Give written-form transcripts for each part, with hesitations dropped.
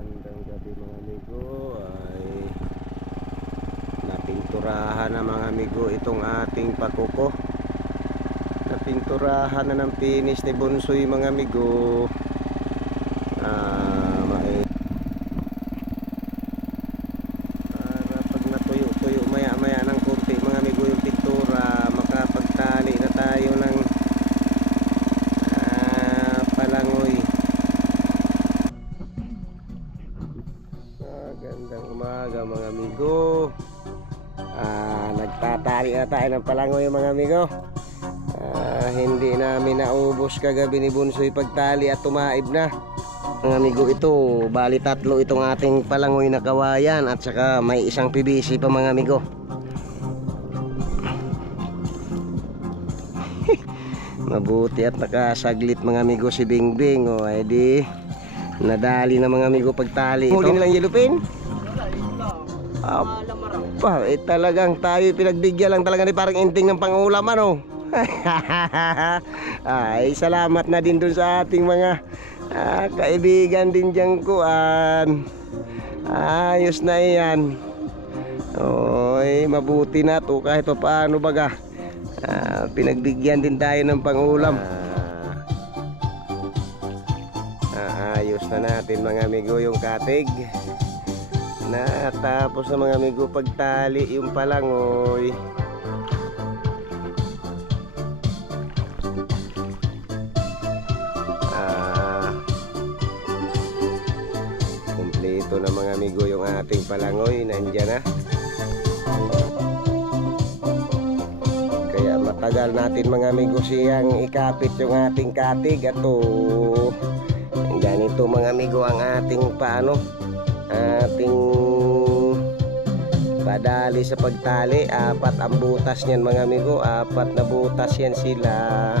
Magandang gabi mga amigo. Ay napinturahan na mga amigo itong ating pakuko. Napinturahan na ng finish ni Bonsoy mga amigo. Para pag natuyo-tuyo maya-maya ng konti mga amigo yung pintura, makapagtali na tayo ng palangoy. Magandang umaga mga amigo. Nagtatali na tayo ng palangoy mga amigo. Hindi namin naubos kagabi ni Bonsoy pagtali at tumaib na mga amigo. Ito bali tatlo itong ating palangoy na kawayan at saka may isang PVC pa mga amigo. Mabuti at nakasaglit mga amigo si Bingbing. O ay di nadali na mga amigo pagtali ito. Huli nilang yellowfin. Talagang tayo pinagbigyan lang talaga ni parang ending ng pangulam ano. Ay salamat na din dun sa ating mga kaibigan din dyan kuan. Ayos na iyan. Oy, mabuti na to kahit pa paano baga. Pinagbigyan din tayo ng pangulam. Ayos na natin mga amigo yung katig. Natapos na mga amigo pagtali yung palangoy. Kompleto na mga amigo yung ating palangoy. Nandyan na. Kaya matagal natin mga amigo siyang ikapit yung ating katig. At ganito mga amigo ang ating ating padali sa pagtali. Apat ang butas niyan mga amigo. Apat na butas yan sila.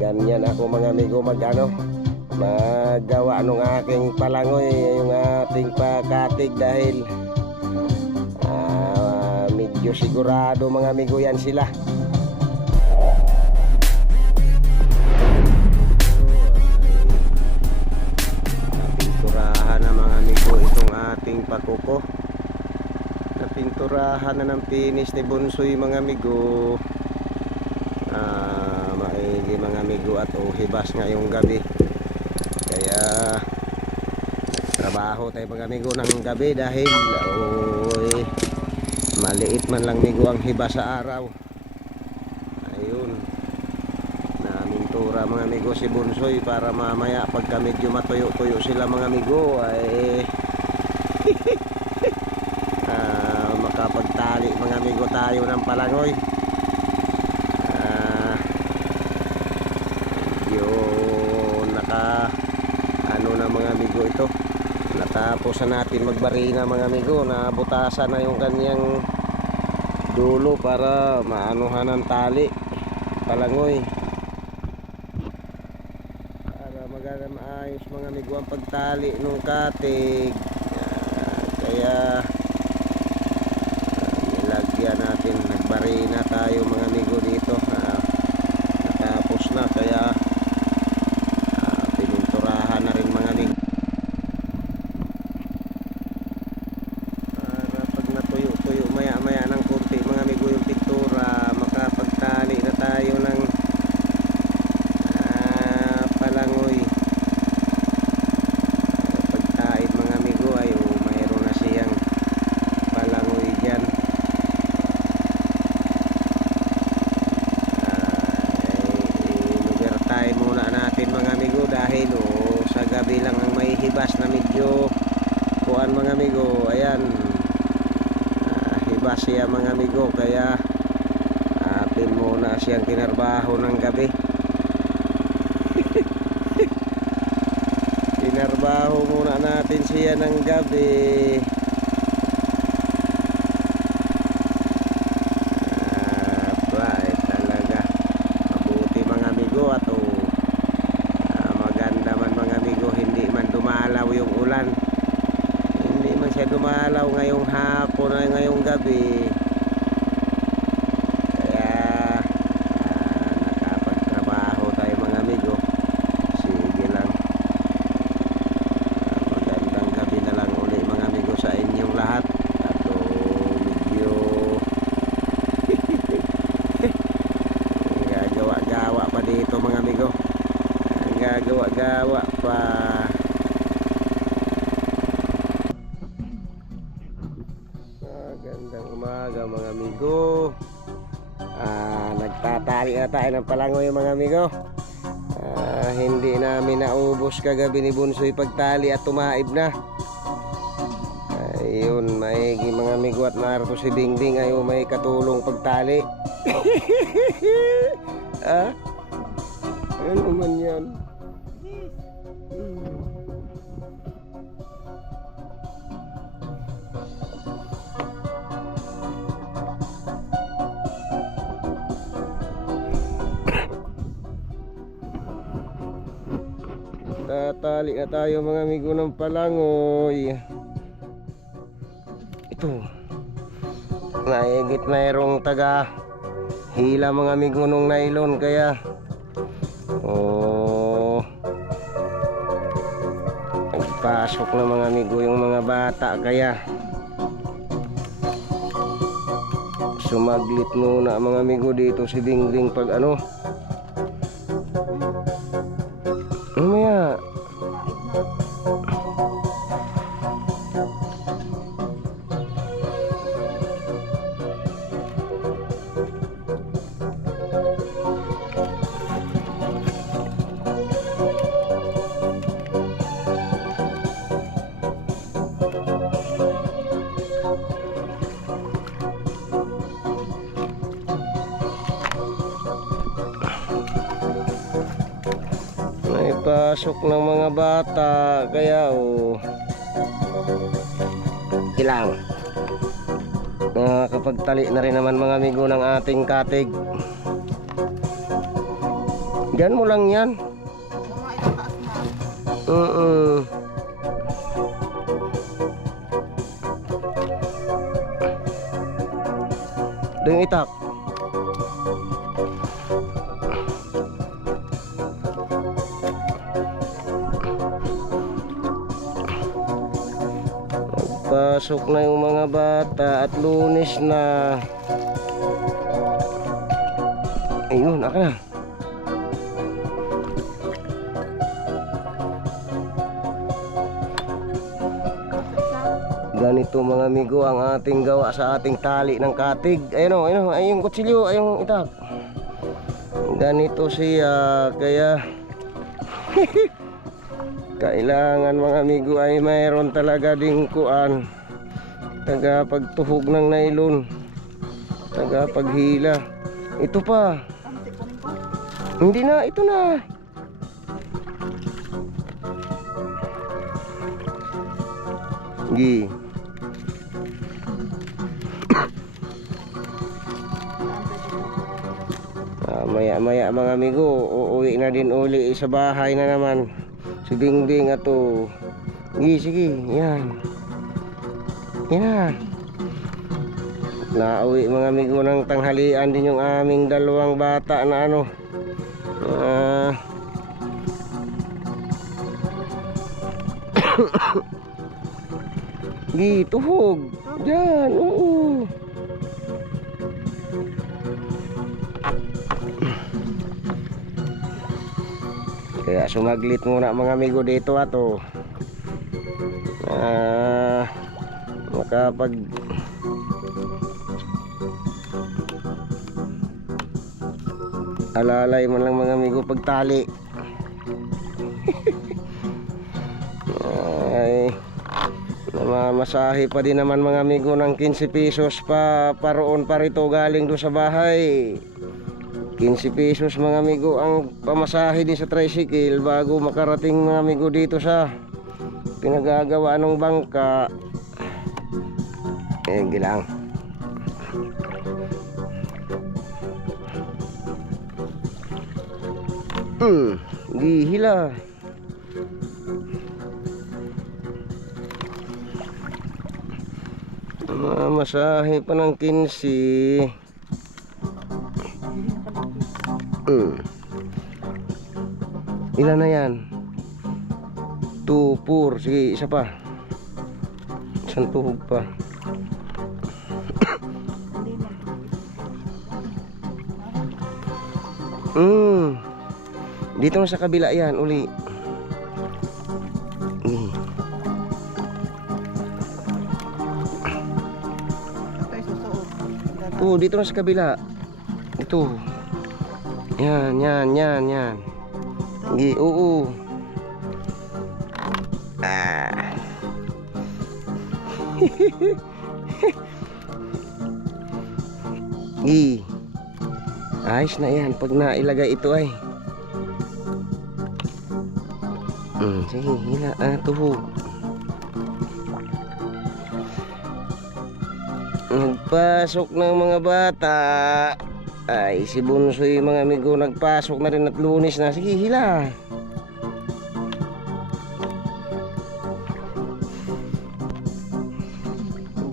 Ganyan ako mga amigo magawa nung aking palangoy, yung ating pakatig dahil medyo sigurado mga amigo yan sila. Napinturahan na mga amigo itong ating pakuko. Napinturahan na ng finish ni Bonsoy mga amigo. Maigi mga amigo at hibas ngayong gabi. Kaya trabaho tayo mga amigo ng gabi dahil maliit man lang amigo ang hiba sa araw. Ayun, namintura mga amigo si Bonsoy para mamaya pagka medyo matuyo-tuyo sila mga amigo ay makapagtali mga amigo tayo ng palangoy. Na mga amigo ito natapos na natin magbarina mga amigo. Nabutasan na yung kanyang dulo para maanuhan ng tali palangoy para maganda maayos mga amigo ang pagtali nung katig. Kaya nilagyan natin, nagbarina tayo mga amigo dito. Natapos na kaya pininturahan na rin mga amigo para pag natuyo-tuyo maya-maya ng konti mga amigo yung pintura, makapagtali na tayo ng palangoy. Pagtaib mga amigo ay mayroon na siyang palangoy dyan. I-overtime muna natin mga amigo dahil sa gabi lang ang may hibas na medyo kuan mga amigo. Ayan, hibas siya mga amigo kaya atin muna siyang kinarbaho ng gabi. Kinarbaho muna natin siya ng gabi. Talaga mabuti mga amigo at maganda man mga amigo, hindi man dumalaw yung ulan, hindi man siya dumalaw ngayong hapon ay ngayong gabi. Kaya nakapagtrabaho tayo mga amigo. Sige lang. nagagawa-gawa pa. Gandang umaga mga amigo. Nagtatali na tayo ng palangoy mga amigo. Hindi namin naubos kagabi ni Bunsoy pagtali at tumaib na. Ayun, maigi mga amigo, at narito si Dingding ayaw may katulong pagtali. Ano man yan? Tatali na tayo mga amigo ng palangoy. Ito, naigit mayroong taga hila mga amigo nung nylon, kaya nagpasok na mga amigo yung mga bata, kaya sumaglit muna mga amigo dito si Dingding pag ano. Mamaya may pasok ng mga bata, kaya ilang nakakapagtali na rin naman mga amigo ng ating katig. Diyan mo lang yan. Doon itak. Pasok na yung mga bata at Lunes na. Ayun, aka na. Ganito mga amigo ang ating gawa sa ating tali ng katig. Ayun, ay yung kutsilyo, ay yung itak. Ganito siya, kaya kailangan mga amigo ay mayroon talaga ding kuan, taga pagtuhog ng nylon, taga paghila. Ito pa, hindi na, ito na. Gi maya mga amigo, uuwi na din uli sa bahay na naman si Dingding ato. Sige, yan na. Nauwi mga amigo ng tanghalian din yung aming dalawang bata na ano. Tuhog dyan, oo. Kaya sumaglit muna mga amigo dito ato. Makapag alalay man lang mga amigo pagtali. Ay, namamasahe pa din naman mga amigo ng 15 pesos pa paroon pa rito galing doon sa bahay. 15 pesos mga amigo ang pamasahe din sa tricycle bago makarating mga amigo dito sa pinagagawa ng bangka. Gilang. Gihila. Masahe pa ng 15. Ilan na yan? 2, 4. Sige, isa pa. Isang tuhog pa. Dito na sa kabila yan, uli. Ito, dito na sa kabila. Ito. Yan. Sige, oo. Sige. Ayos na yan pag nailagay ito ay. Sige, hila. Tuhog. Nagpasok ng mga bata. Ay, si Bunsoy mga amigo nagpasok na rin at Lunes na. Sige, hila.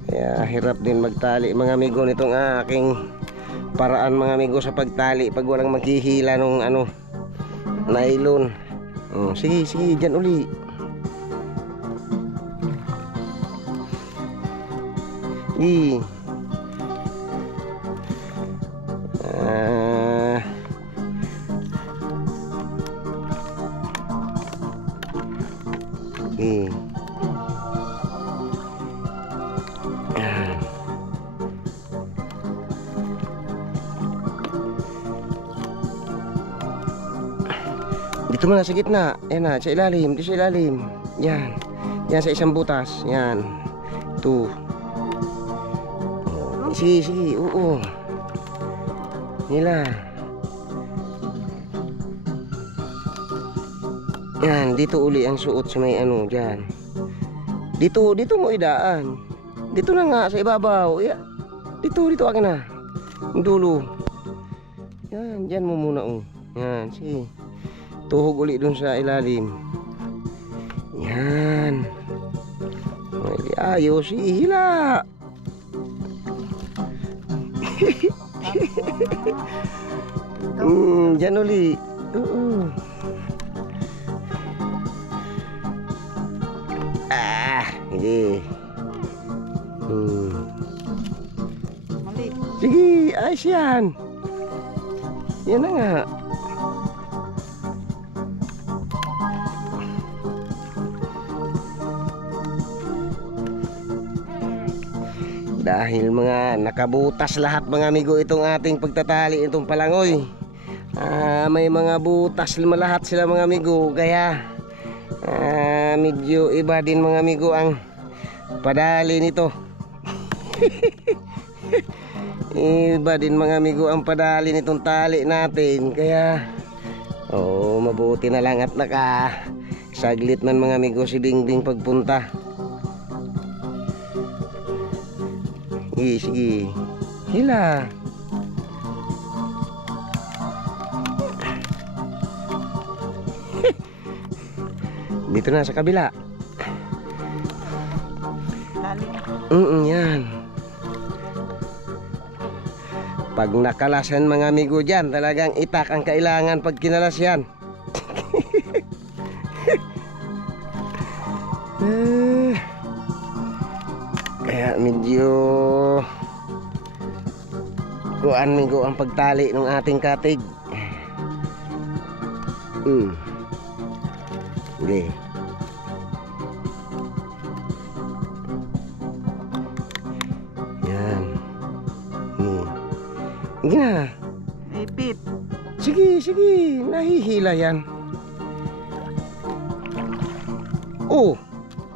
Kaya hirap din magtali mga amigo nitong aking paraan mga amigo sa pagtali pag walang maghihila nung nylon. Sige, dyan uli. Sige. Sige. Dito mo na sa gitna. Ayan na, sa ilalim. Dito sa ilalim. Yan. Yan sa isang butas. Yan. Ito. Sige. Oo. Nila. Yan. Dito uli ang suot sa may dyan. Dito mo idaan. Dito na nga sa ibabaw. Dito akin na. Yung dulo. Yan. Dyan mo muna. Yan. Sige. Tuhog uli dun sa ilalim. Yan. Ayos, hila. Dyan uli. Hindi. Sige, ayos yan. Yan na nga. Dahil mga nakabutas lahat mga amigo itong ating pagtatali itong palangoy. May mga butas lahat sila mga amigo. Kaya medyo iba din mga amigo ang padali nito. Iba din mga amigo ang padali nitong tali natin. Kaya mabuti na lang at saglit man mga amigo si Dingding pagpunta. Sige. Hila. Dito na sa kabila. Yan. Pag nakalasan mga amigo dyan, talagang itak ang kailangan pag kinalas yan. Kaya medyo kuan migo ang pagtali ng ating katig. Hindi. Yan. Sige na. Ipit. Sige. Nahihila yan.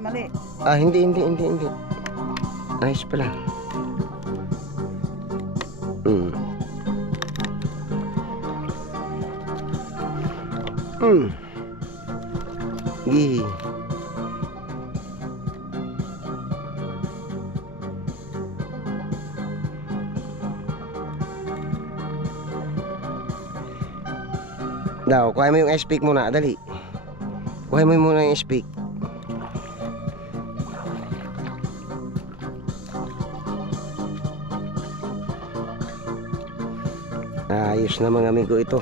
Mali. Hindi. Ayos pala. Sige. Daw, kuha mo yung ice-pick muna, dali. Kuha mo muna yung ice-pick. Ayos na mga amigo ito.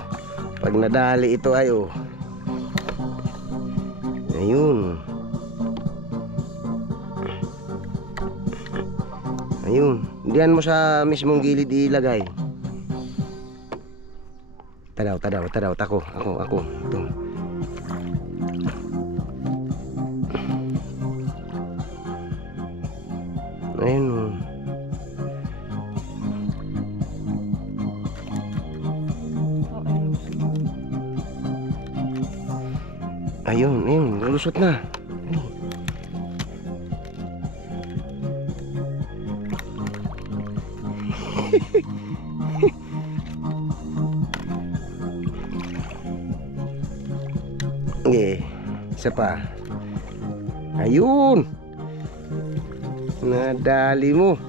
Pag nadali ito ay ayun. Diyan mo sa mismong gilid ilagay. Talaw. tadaw, ako. Ito. Ayun oh. Ayun, lulusot na. Okay, isa pa. Ayun. Nadali mo.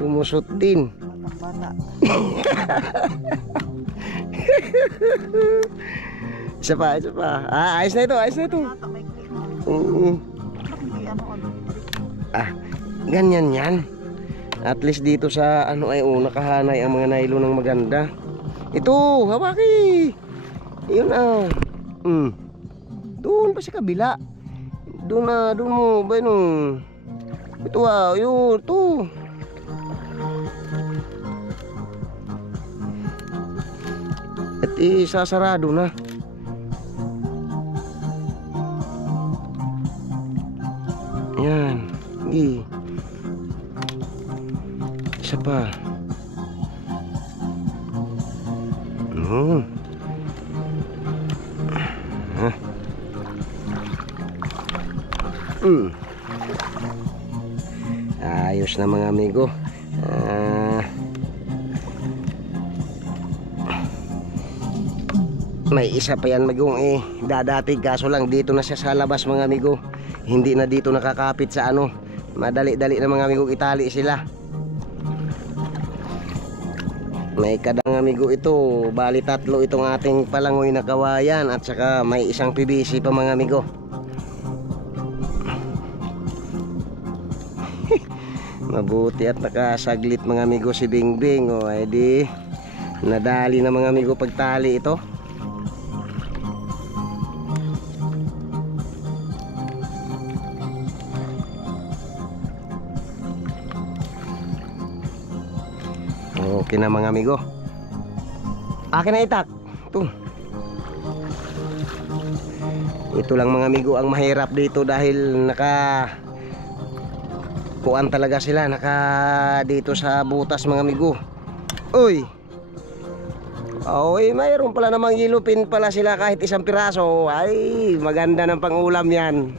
Lumusot din. Bata. Isa pa. Ayos na ito. Bata, may click. Hindi Ganyan yan. At least dito sa nakahanay ang mga nylon ng maganda. Ito, hawaki. Yun doon pa sa kabila. Doon mo ba yun? Ito yun, ito. At isasarado na. Yan. Sige. Isa pa. Ayos na mga amigo. May isa pa yan magong dadatig, kaso lang dito na siya sa labas mga amigo. Hindi na dito nakakapit sa madali-dali na mga amigo, itali sila. May kadang amigo ito, bali 3 itong ating palangoy na kawayan, at saka may isang PVC pa mga amigo. Mabuti at nakasaglit mga amigo si Bingbing. Ay di nadali na mga amigo pagtali ito. Okay na mga amigo. Akin na itak. Ito lang mga amigo ang mahirap dito, dahil kuan talaga sila, dito sa butas mga amigo. Uy, mayroon pala namang yellow-pin pala sila, kahit isang piraso. Ay, maganda ng pangulam yan.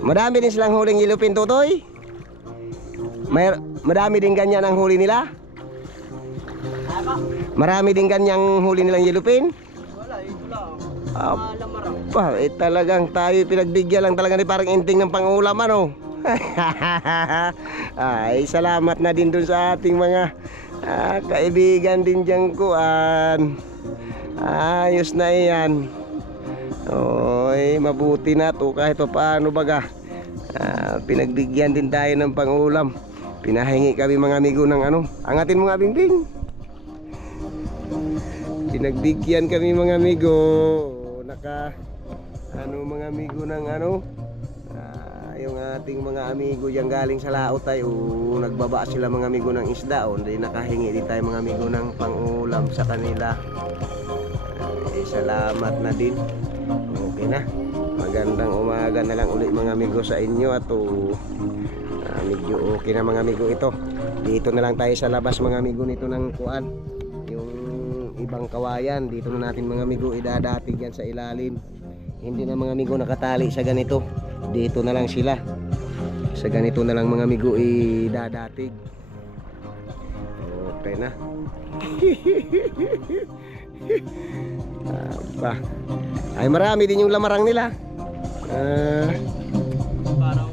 Madami din silang huling yellow-pin, Totoy. Madami din ganyan ang huli nila. Marami din ganyang huli nilang yellow-pin. Wala, ito lang. Lamarang. Talagang tayo pinagbigyan lang talaga ni parang inting ng pangulam Ay, salamat na din dun sa ating mga kaibigan din dyan kuan. Ayos na iyan. Mabuti na to kahit pa paano baga. Pinagbigyan din tayo ng pangulam. Pinahingi kami mga amigo ng angatin mo nga Bingbing. Pinagbigyan kami mga amigo. Mga amigo ng yung ating mga amigo yang galing sa laot tayo, nagbaba sila mga amigo ng isda, hindi nakahingi din tayo mga amigo ng pangulam sa kanila. Salamat na din. Okay na, magandang umaga na lang ulit mga amigo sa inyo. At medyo okay na mga amigo ito. Dito na lang tayo sa labas mga amigo nito ng kuan, yung ibang kawayan. Dito na natin mga amigo idadatig yan sa ilalim. Hindi na mga amigo nakatali sa ganito. Dito na lang sila. Sa ganito na lang mga amigo idadatig. Okay na. Ay marami din yung lamarang nila. Parang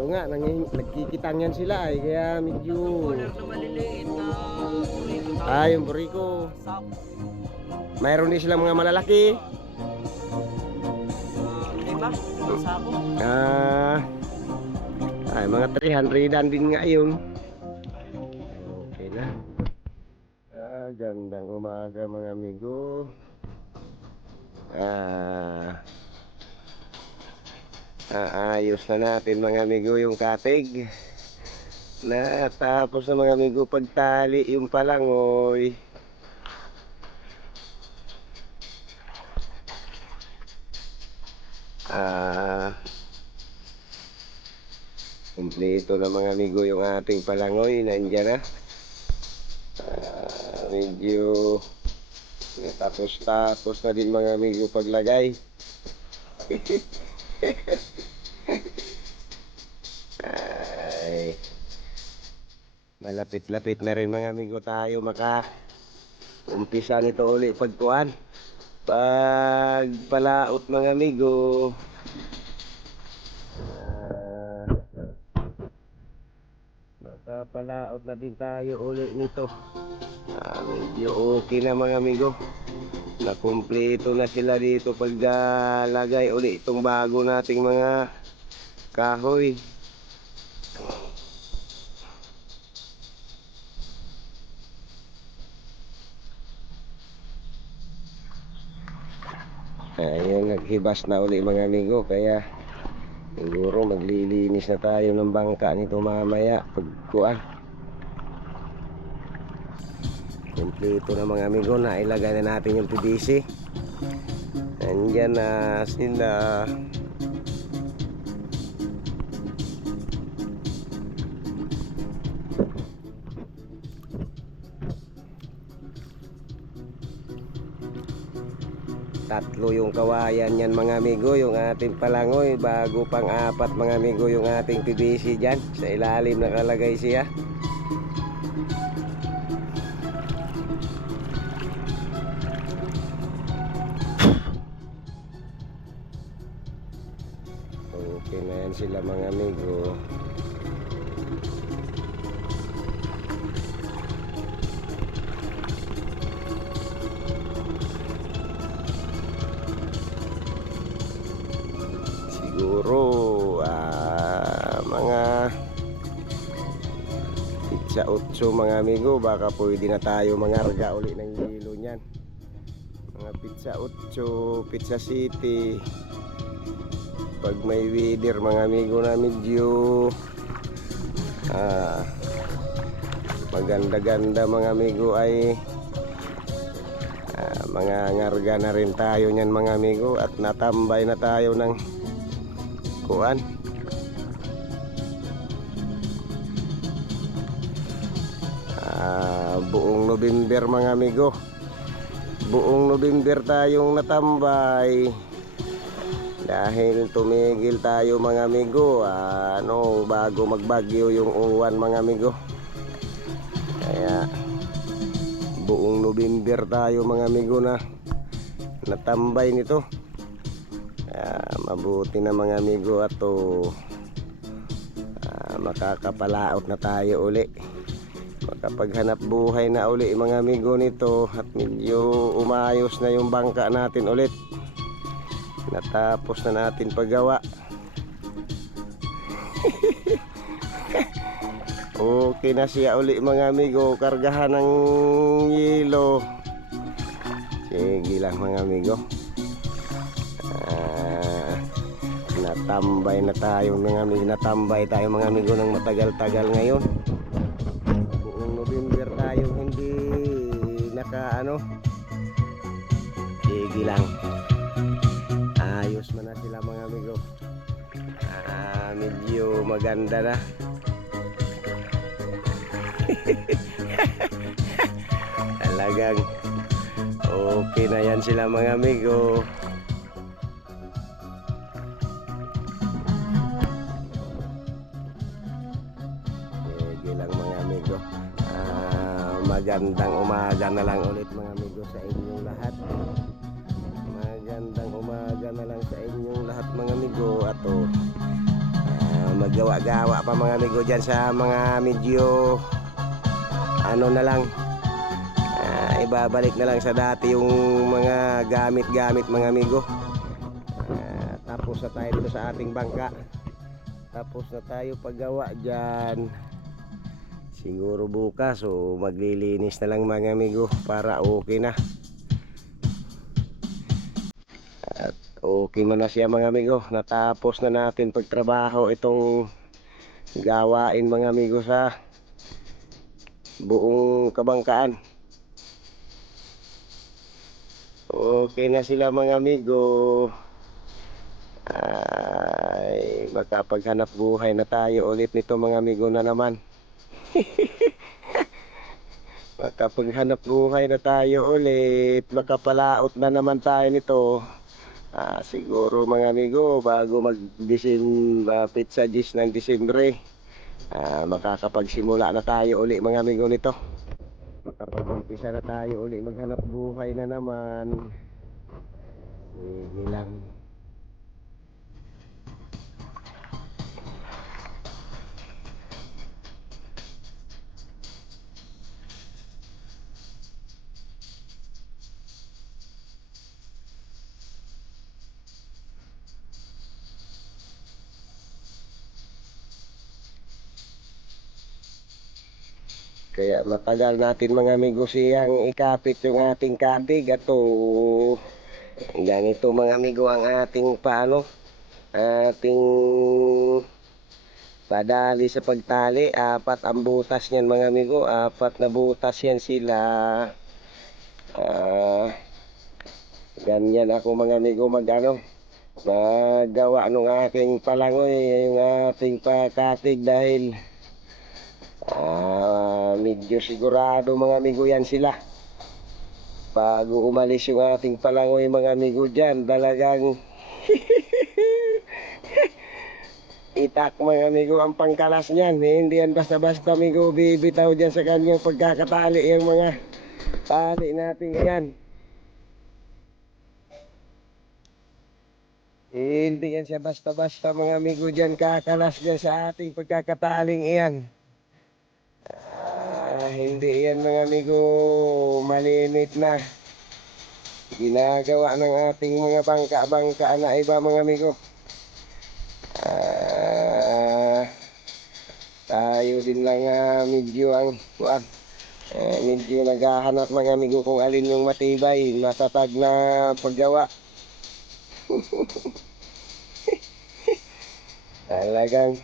Oo nga, nagkikitangan sila kaya medyo color na maliliit na yung buriko. sap. Mayroon din silang mga malalaki. 5 sako. Mga 300 din nga yun. Okay na. Gandang umaga mga amigo. Ayos na natin mga amigo yung katig. Natapos na mga amigo pagtali yung palangoy. Ah, kumpleto na mga amigo yung ating palangoy. Nandiyan na. Medyo tapos na din mga amigo paglagay. Ay, malapit-lapit na rin mga amigo tayo umpisa nito uli pagpalaot mga amigo. Makapalaot na din tayo uli nito. Medyo okay na mga amigo. Nakumpleto na sila dito paglalagay uli itong bago nating mga kahoy. Ayun, naghibas na uli mga amigo, kaya siguro maglilinis na tayo ng bangka nito mamaya pagkuan. Kompleto na mga amigo, na ilagay na natin yung PVC. Nandyan na sila. Tatlo yung kawayan yan mga amigo, yung ating palangoy, bago pang-apat mga amigo yung ating PVC dyan. Sa ilalim nakalagay siya. Okay na yan sila mga amigo. Siguro mga pizza 8 mga amigo, baka pwede na tayo mangarga uli ng hilo niyan. Mga pizza 8, pizza city. Pag may weather mga amigo na medyo maganda-ganda mga amigo ay mga ngarga na rin tayo niyan mga amigo, at natambay na tayo ng kuan. Buong November mga amigo, buong November tayong natambay dahil tumigil tayo mga amigo, bago magbagyo yung uwan mga amigo. Kaya buong November tayo mga amigo na natambay nito. Mabuti na mga amigo at makakapalaot na tayo uli, makapaghanap buhay na uli mga amigo nito, at medyo umayos na yung bangka natin ulit. Natapos na natin paggawa. Okay na siya uli mga amigo, kargahan ng yelo. Sige lang mga amigo. Natambay na tayo mga amigo, natambay tayo mga amigo ng matagal-tagal ngayon. Buong November tayo hindi sige lang. Ayos man na sila mga amigo. Medyo maganda na. Talagang okay na yan sila mga amigo. Sige lang mga amigo. Magandang umaga na lang ulit mga amigo sa inyong lahat. Magandang umaga na lang sa inyong lahat mga amigo. At maggawa-gawa pa mga amigo dyan sa mga medyo na lang, ibabalik na lang sa dati yung mga gamit-gamit mga amigo. Tapos na tayo dito sa ating bangka, tapos na tayo paggawa dyan. Siguro bukas maglilinis na lang mga amigo para okay na. At okay man na siya mga amigo. Natapos na natin pagtrabaho itong gawain mga amigo sa buong kabangkaan. Okay na sila mga amigo. Ay, makapaghanap buhay na tayo ulit nito mga amigo na naman. Makapaghanap buhay na tayo ulit. Makapalaot na naman tayo nito. Siguro mga amigo, bago lapit sa 10 ng Disyembre, makakapagsimula na tayo uli mga amigo nito. Makapag-umpisa na tayo uli maghanap buhay na naman. Sige lang. Kaya matagal natin mga amigo siyang ikapit yung ating kabig. At ganito mga amigo ang ating ating padali sa pagtali. 4 ang butas niyan mga amigo. 4 na butas yan sila. Ganyan ako mga amigo magawa ng aking palangoy, yung ating pakatig, dahil medyo sigurado mga amigo yan sila. Bago umalis yung ating palangoy mga amigo dyan, talagang itak mga amigo ang pangkalas niyan. Hindi yan basta-basta amigo bibitaw dyan sa kanyang pagkakatali yung mga tali natin yan. Hindi yan siya basta-basta mga amigo dyan kakalas dyan sa ating pagkakataling iyan. Hindi yan mga amigo malinit na ginagawa ng ating mga bangka-bangka na iba mga amigo. Tayo din lang medyo medyo naghahanap mga amigo kung alin yung matibay, matatag na paggawa. Talagang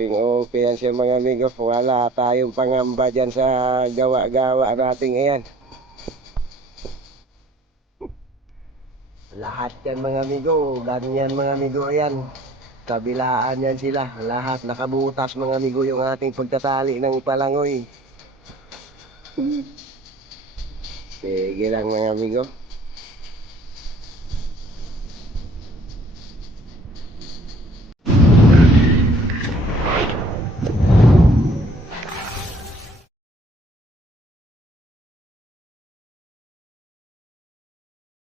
okay yan siya mga amigo. Wala tayong pangamba dyan sa gawa-gawa nating iyan. Lahat yan mga amigo, ganyan mga amigo yan. Kabilaan yan sila, lahat nakabutas mga amigo yung ating pagtatali ng palangoy. Sige lang mga amigo.